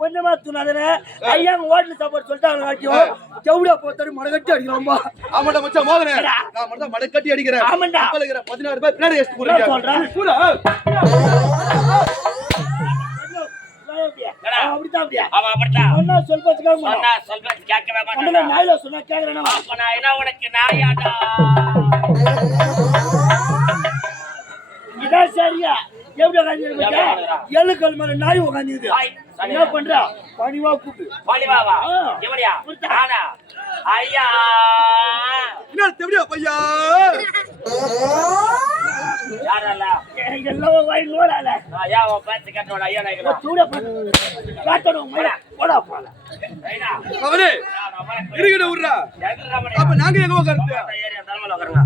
கொஞ்சமா துணாதன ஐயா ஹோட்டல் சாப்பாடு சொல்லிட்டாங்க செவுடியா போத்தாரு மடக்கட்டி அடிக்கிறோம்பா. ஆமாடா மச்சான் மோகனே நான் மட்டும் மடக்கட்டி அடிக்கிறேன். ஆமாண்டா 16 ரூபாய் பின்னாடி எஸ்ட் போறீங்க சொல்றேன். அப்படிதான் அப்படியே அவன் அப்படிதான் சொன்னா சொல்பத்துக்கு கேட்கவே மாட்டான். நாயில சொன்னா கேக்குறேனா அப்ப நான் என்ன உனக்கு நாயாடா இதான் சரியா எப்படி உட்காந்துருக்க எள்ளுக்கல் மேல நாய் உட்காந்துருது என்ன பண்றா பணிவா கூப்பிட்டு பணிவாவா எவடியா நானா ஐயா என்ன தெரியல பையா யாரல எல்லாம் வாய் நோடால ஐயா வா பேச்சு கேட்டோட ஐயா நாய்களா தூட காட்டணும் போடா போடா ஐயா அவனே இருங்கடா உறா அப்ப நாங்க எங்க உட்கார்ந்து ஏரியா தர்மல உட்காருங்க.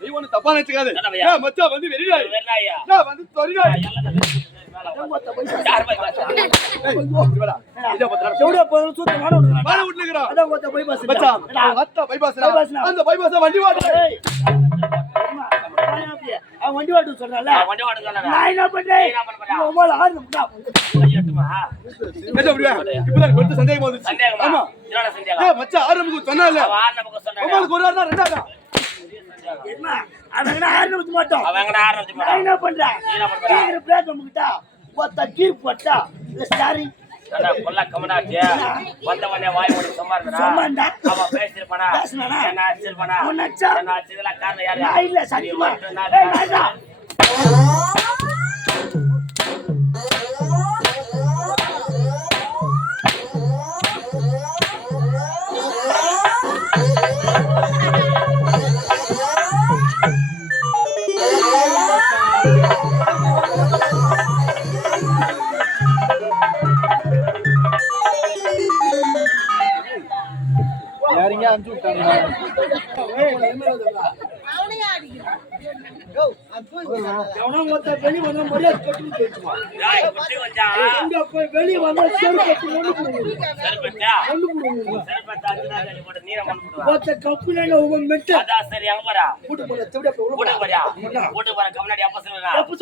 நீ ஒண்ணு தப்பா நினைச்சுக்காத. நான் மச்சான் வந்து வெறிடாய் நான் வந்து தொரிடாய் யார் போய் பாத்தா இத பத்திர செவுடியா போற சுத்த மாட விட்டுங்கடா அதான் ஒத்த பைபாஸ் மச்சான் அத்த பைபாஸ் அந்த பைபாஸ் வண்டி வாடு அவன் வண்டி வாடு சொல்றல வண்டி வாடு சொல்றல நான் என்ன பண்றேன் உமால ஆறு முடா ஐயட்டுமா என்ன அப்படியே இப்பதான் கொஞ்சம் சந்தேகம் வந்துச்சு. ஆமா என்னடா சந்தேகம் மச்சான் ஆறு நமக்கு சொன்னால ஆறு நமக்கு சொன்னாங்க உங்களுக்கு ஒரு ஆறுனா ரெண்டாடா என்ன அவங்கட ஆரம்பிச்சு மாட்டோம் அவங்கட ஆரம்பிச்சு மாட்டோம் என்ன பண்ற நீங்க பிளேட் நமக்கிட்ட ஒத்த கீ போட்டா இந்த ஸ்டாரி அட கொல்ல கமனாட்டியா வந்தவனே வாய் மூடி சும்மாடா அவ பேசிருப்பானா என்ன ஆச்சிருப்பானா என்ன ஆச்சிதல காரணம் யாரு நான் இல்ல சத்தியமா ஏய் ராஜா யாரிங்க அஞ்சு விட்டாங்க அவனே மொத்த வெளிய வந்தா மரியாதை கட்டி போய்டுமா டேய் குட்டி வந்தா இங்க போய் வெளிய வந்தா செரு கட்டி ஒண்ணு போடுங்க செருப்பட்டா அதுனா கட்டி போட்டு நீர மண்ணு போடுவா மொத்த கப்புல உங்க மெட்ட அதான் சரி அங்க பாரா கூட்டி போற தெவிட கூட்டி போற கமனாடி அப்ப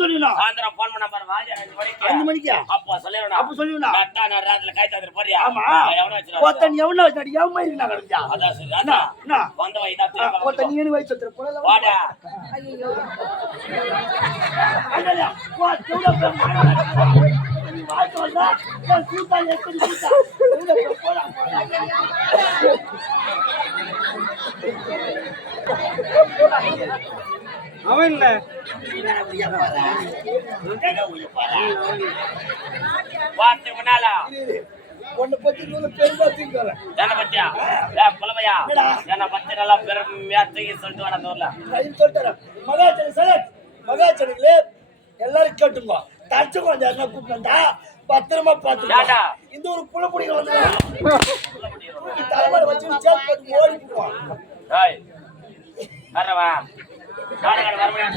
சொல்லுனா சாயந்தரம் ஃபோன் பண்ண பாரு வாஜா 5 மணிக்கு அப்ப சொல்லுனா கட்டா நான் ராத்திரி காய்த்தாதற போறியா ஆமா எவன வச்சிரா ஒத்தன் எவன வச்சடி எவ மாதிரி நான் கடஞ்சா அதான் சரி அண்ணா வந்த வை இதா ஒத்தன் நீ வச்சு தர போல வாடா ஐயோ அண்ணா வா தெவிட போற வாடா கூட்டா எப்படி கூட்டா தெவிட போடா அவன் இல்ல வாத்து முன்னால ஒண்ணு பத்தி நூறு பேர் பாத்தீங்க என்ன பத்தியா புலமையா என்ன பத்தி நல்லா பெருமையா தூக்கி சொல்லிட்டு வர ஊர்ல சொல்லிட்டேன் மகாச்சனிகளே எல்லாரும் கேட்டுங்க தச்சு கொஞ்சம் என்ன கூப்பிட்டா பத்திரமா பாத்துடா இந்த ஒரு புலப்புடிங்க வந்து தலைமையில வச்சு சேப் ஓடி போவான் வரவா காடகாட வரமையா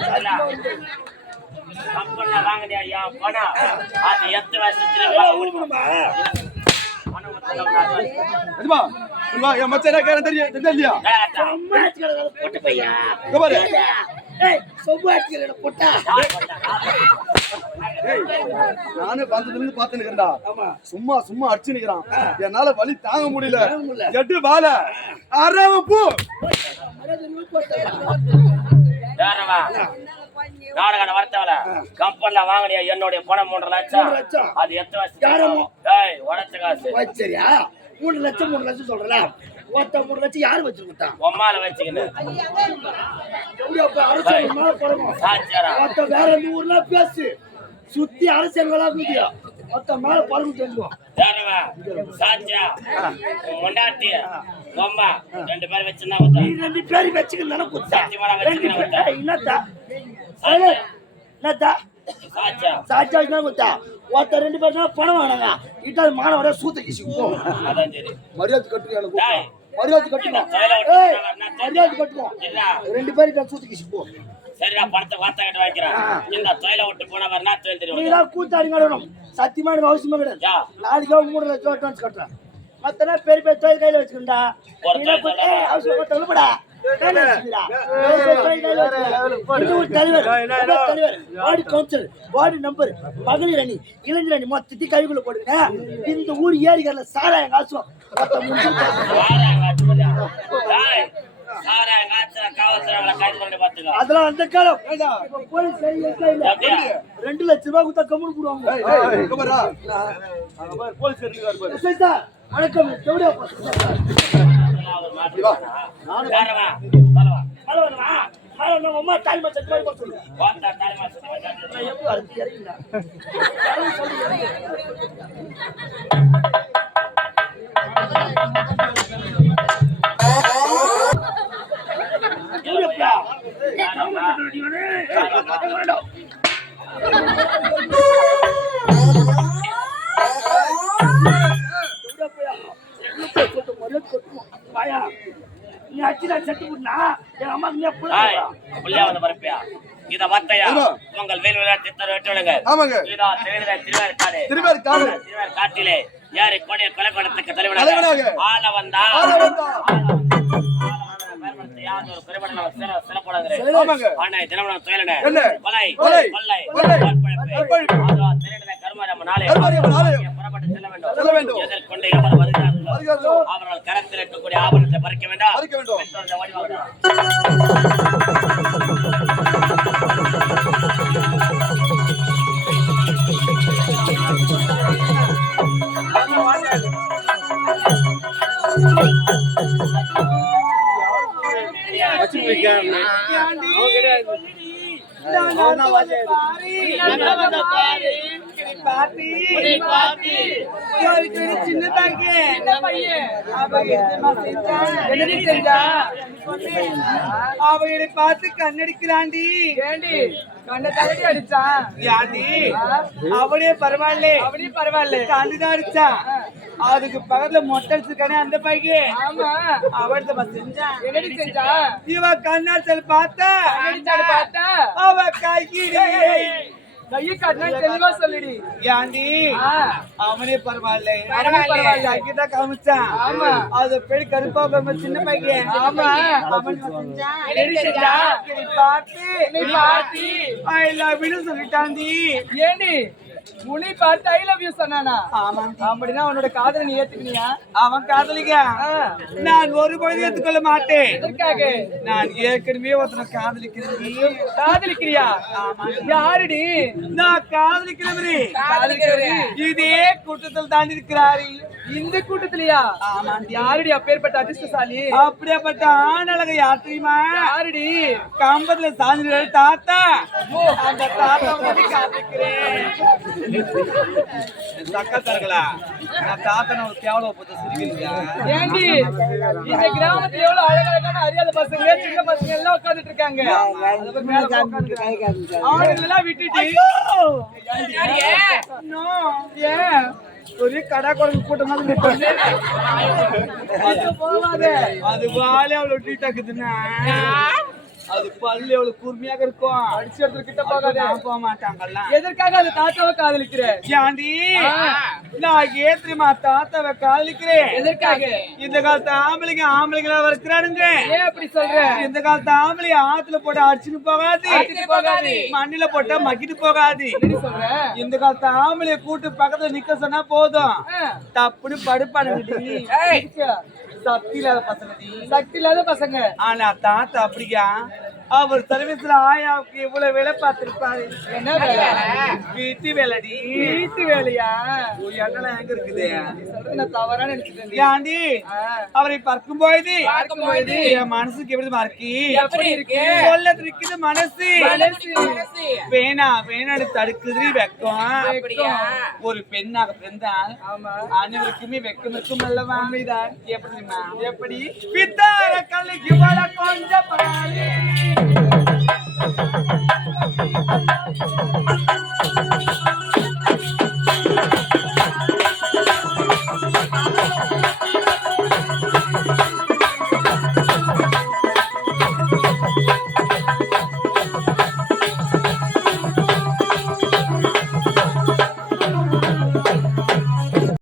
கம்பெனில வாங்கடியா ஐயா பணம் அது எத்த வருஷத்துல ஓடிடுமா அதுமா வா என் மச்சான் கேரன் தெரியலையா சம்மாச்சுல போட்டு பையா பாரு ஏய் சம்மாச்சுல போட்டா ஏய் நானே வந்ததுல இருந்து பாத்து நிக்கறடா சும்மா சும்மா அடிச்சு நிக்கறான் என்னால வலி தாங்க முடியல எட்டு வால அரவ போ யாரவா நாடகாட வரத்தவல கம்பெனில வாங்கடியா என்னோட பணம் 3 லட்சம் அது எத்த வருஷம் ஏய் உடச்ச காசு வச்சறியா 3 லட்சம் சொல்றல ஒத்த 3 லட்சம் யார் வச்சிருக்கா உம்மால வச்சிக்கினே எவ்வளவு அப்ப அரசியல் மேல போறோம் சாச்சாரா ஒத்த வேற ஊர்ல பேசு சுத்தி அரசியல் வேலை குதியா மொத்த மேல பறந்து தெரிஞ்சுவோம். யாரவா சாச்சா மொண்டாட்டி அம்மா 2 பேர் வச்சுனா நீ 2 பேர் வச்சுக்கறதான குத்தா. சத்தியமா வச்சுக்கறதா என்னடா? என்னடா? சாச்சா சாச்சா என்ன குத்தா? ஒருத்தர் 2 பேர்னா பணம் வாங்குறாங்க. இட்டா மானவர சூத்த கிசி போ. அதான் சரி. மரியாதை கட்டுங்க எனக்கு. மரியாதை கட்டுங்க. ஏய் மரியாதை கட்டுங்க. இல்ல 2 பேர் இட்டா சூத்த கிசி போ. சரி நான் பணத்தை வார்த்தை கட்ட வைக்கிறேன். இந்த தொழில விட்டு போனா வரனா தொழில் தெரியும். நீங்க கூத்தாடிங்கணும். சத்தியமா எனக்கு அவசியமே கிடையாது. நாளைக்கு 3 லட்சம் அட்வான்ஸ் கட்டுறேன். மத்தனா பெரிய பெரிய தொழில் கையில வச்சுக்கண்டா. அவசியம் சொல்லப்படா. வார்டு கவுன்சிலர், வார்டு நம்பர், மகளிர் அணி, இளைஞர் அணி மொத்தத்தி கைக்குள்ள போடுங்க. இந்த ஊர் ஏரிகள்ல சாராயம் காசும் அதெல்லாம் அந்த காலம். 2 லட்சம் ரூபாய் கொடுத்தா கம்முனு போடுவாங்க. வணக்கம் அம்மா தாய்மா சத்து மாதிரி சொல்லு. நீ அச்சினா செத்து புண்ணா என் அம்மா நீ புள்ளையா வந்து பரப்பியா இத வார்த்தையா உங்கள் வேல் விளையாட்டு தர வெட்டுடுங்க. இதா திருவேற்காடு காட்டிலே யாரை கொடைய கொலை கொடத்துக்கு தலைவனாக ஆள வந்தா யார் ஒரு பெருமளவு சிறப்பாடுகிறேன். ஆனா தினமன தொழிலனே கொலை கொள்ளை திருடனை கருமாரியம் நாளே புறப்பட்டு செல்ல வேண்டும். எதற்கொண்டே அவர் வருகிறார்கள். அவர்கள் கரத்தில் இருக்கக்கூடிய ஆபரணத்தை பறிக்க வேண்டாம். அவளை பார்த்து கண்ணடிக்கிறாண்டி. கண்ணை தகடி அடிச்சான். அவளே பரவாயில்ல கண்ணுதான் அடிச்சான். அதுக்கு பக்கத்துல மொட்டை அடிச்சிருக்கானே அந்த பையன். ஆமா அவள்கிட்ட செஞ்சான். என்னடி செஞ்சா? இவ கண்ணாச்சல் பார்த்தா அவ கையை காட்டினா தெளிவா சொல்லிடி. ஏண்டி அவனே பரவாயில்ல அங்கிட்ட காமிச்சான். ஆமா அது பெரிய கருப்பா சின்ன பையன். ஆமா அவன் பார்த்து ஐ லவ் யூ சொல்லிட்டாண்டி. ஏண்டி உன்னை பார்த்து ஐ லவ் யூ சொன்னானா? ஆமா. அப்படின்னா அவனோட காதலை நீ ஏத்துக்கினியா? அவன் காதலிக்க நான் ஒரு பொழுது ஏத்துக்கொள்ள மாட்டேன். எதற்காக? நான் ஏற்கனவே ஒருத்தனை காதலிக்கிறியா? யாருடி? நான் காதலிக்கிறவரு இதே கூட்டத்தில் தாண்டி இருக்கிறாரு. இந்த கூட்டத்திலயா? ஆமா. யாருடி அப்பேற்பட்ட அதிர்ஷ்டசாலி? அப்படியாப்பட்ட ஆணழக யார் தெரியுமா? யாருடி? கம்பத்துல சாஞ்சிரு தாத்தா. அந்த தாத்தா காதலிக்கிறேன். இந்த கிராமத்துல எவ்வளவு அழகழகான அறியாத பசங்க சின்ன பசங்க எல்லாம் உட்கார்ந்துட்டு இருக்காங்க. அவங்களெல்லாம் விட்டுட்டு ஒரு கடா குரங்கு கூட்டம் அது வாழை அவ்வளவு ட்ரீட் ஆக்குதுன்னா அது பல்லு எவ்வளவு கூர்மையாக இருக்கும். அடிச்சு எடுத்து கிட்ட போக மாட்டாங்கல்ல. எதற்காக அந்த தாத்தாவை காதலிக்கிறேன்? ஏண்டி நான் ஏத்திரிமா தாத்தாவை காதலிக்கிறேன். எதற்காக? இந்த காலத்து ஆம்பளைங்களா இருக்கிறானுங்க. ஏன் அப்படி சொல்ற? இந்த காலத்து ஆம்பளை ஆத்துல போட்டு அடிச்சுட்டு போகாது, மண்ணில போட்டா மக்கிட்டு போகாது. இந்த காலத்து ஆம்பளைய கூட்டு பக்கத்துல நிக்க சொன்னா போதும் தப்புன்னு படுப்பானுங்க. சக்தி இல்லாத பசங்க. ஆனா தாத்தா அப்படியா அவர் சர்வீஸ்ல ஆயாவுக்கு இவ்வளவு வேலை பார்த்திருப்பாரு. என்ன வேலை? வீட்டு வேலைடி. வீட்டு வேலையா? என்னெல்லாம் எங்க இருக்குது? நான் தவறா நினைச்சிட்டேன். ஏண்டி அவரை பார்க்கும்போது என் மனசுக்கு எப்படி மார்க்கி எப்படி இருக்கு? சொல்லது இருக்குது மனசு. வேணான்னு தடுக்குது வெக்கம். ஒரு பெண்ணாக பிறந்தால் அனைவருக்குமே வெக்கம் இருக்கும் அல்லவா? எப்படி எப்படி பித்தார கல்லுக்கு வளர்க்கும்